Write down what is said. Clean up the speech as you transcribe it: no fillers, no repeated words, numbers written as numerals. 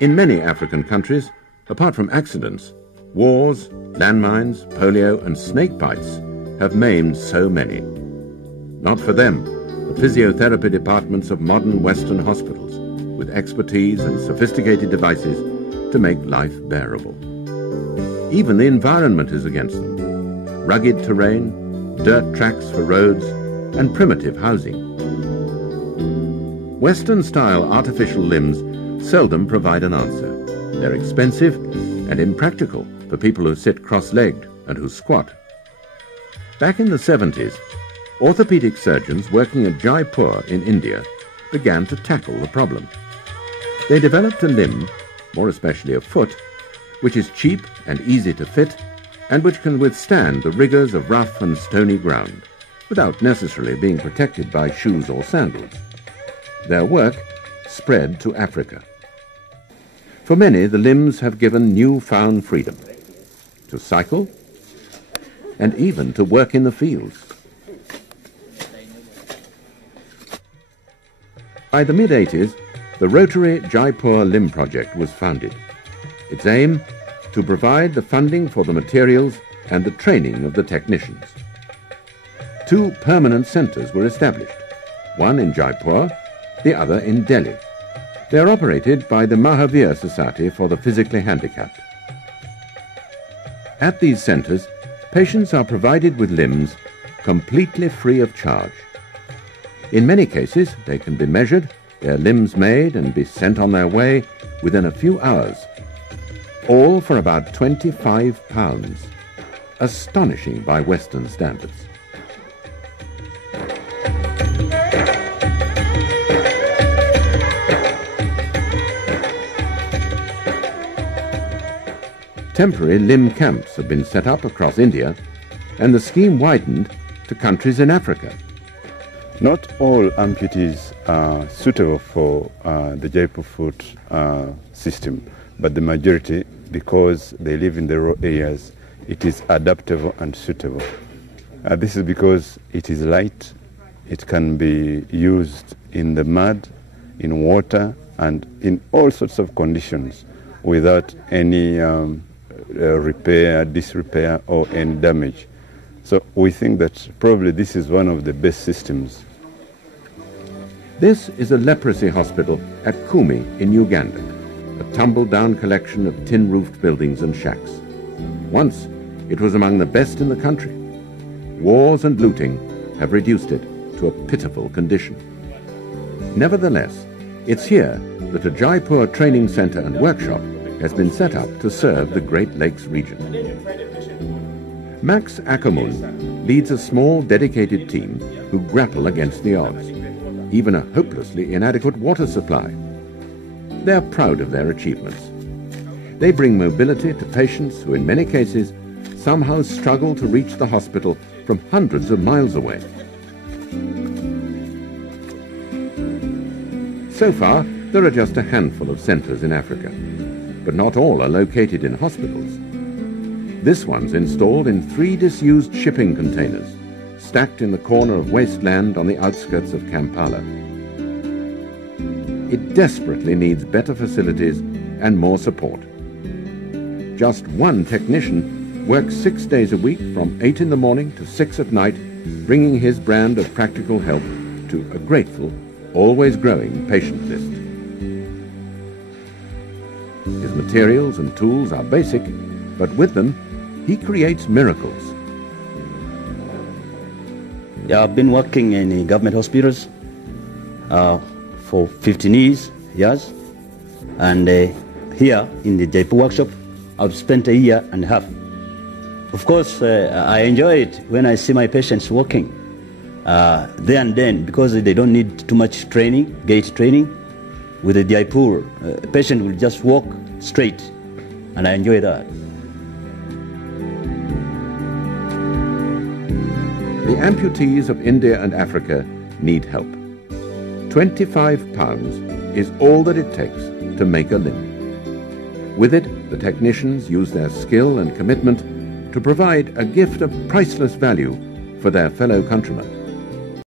In many African countries, apart from accidents, wars, landmines, polio and snake bites have maimed so many. Not for them, the physiotherapy departments of modern Western hospitals, with expertise and sophisticated devices to make life bearable. Even the environment is against them. Rugged terrain, dirt tracks for roads, and primitive housing. Western-style artificial limbs seldom provide an answer. They're expensive and impractical for people who sit cross-legged and who squat. Back in the 70s, orthopedic surgeons working at Jaipur in India began to tackle the problem. They developed a limb, more especially a foot, which is cheap and easy to fit, and which can withstand the rigors of rough and stony ground, without necessarily being protected by shoes or sandals. Their work spread to Africa. For many, the limbs have given newfound freedom to cycle and even to work in the fields. By the mid-80s, the Rotary Jaipur Limb project was founded. Its aim, to provide the funding for the materials and the training of the technicians. 2 permanent centres were established, one in Jaipur, the other in Delhi. They are operated by the Mahavir Society for the Physically Handicapped. At these centres, patients are provided with limbs completely free of charge. In many cases, they can be measured, their limbs made and be sent on their way within a few hours, all for about £25. Astonishing by Western standards. Temporary limb camps have been set up across India, and the scheme widened to countries in Africa. Not all amputees are suitable for the Jaipur foot system, but the majority, because they live in the rural areas, it is adaptable and suitable. This is because it is light, it can be used in the mud, in water, and in all sorts of conditions without any repair, disrepair, or any damage. So we think that probably this is one of the best systems. This is a leprosy hospital at Kumi in Uganda, a tumbled-down collection of tin-roofed buildings and shacks. Once, it was among the best in the country. Wars and looting have reduced it to a pitiful condition. Nevertheless, it's here that a Jaipur training centre and workshop has been set up to serve the Great Lakes region. Max Ackermann leads a small dedicated team who grapple against the odds, even a hopelessly inadequate water supply. They are proud of their achievements. They bring mobility to patients who in many cases somehow struggle to reach the hospital from hundreds of miles away. So far, there are just a handful of centres in Africa, but not all are located in hospitals. This one's installed in 3 disused shipping containers, stacked in the corner of wasteland on the outskirts of Kampala. It desperately needs better facilities and more support. Just one technician works 6 days a week from 8 in the morning to 6 at night, bringing his brand of practical help to a grateful, always growing patient list. His materials and tools are basic, but with them, he creates miracles. Yeah, I've been working in government hospitals for 15 years, and here in the Jaipur workshop, I've spent 1.5 years. Of course, I enjoy it when I see my patients working there and then, because they don't need too much training, gait training. With the Jaipur, a patient will just walk straight, and I enjoy that. The amputees of India and Africa need help. £25 is all that it takes to make a limb. With it, the technicians use their skill and commitment to provide a gift of priceless value for their fellow countrymen.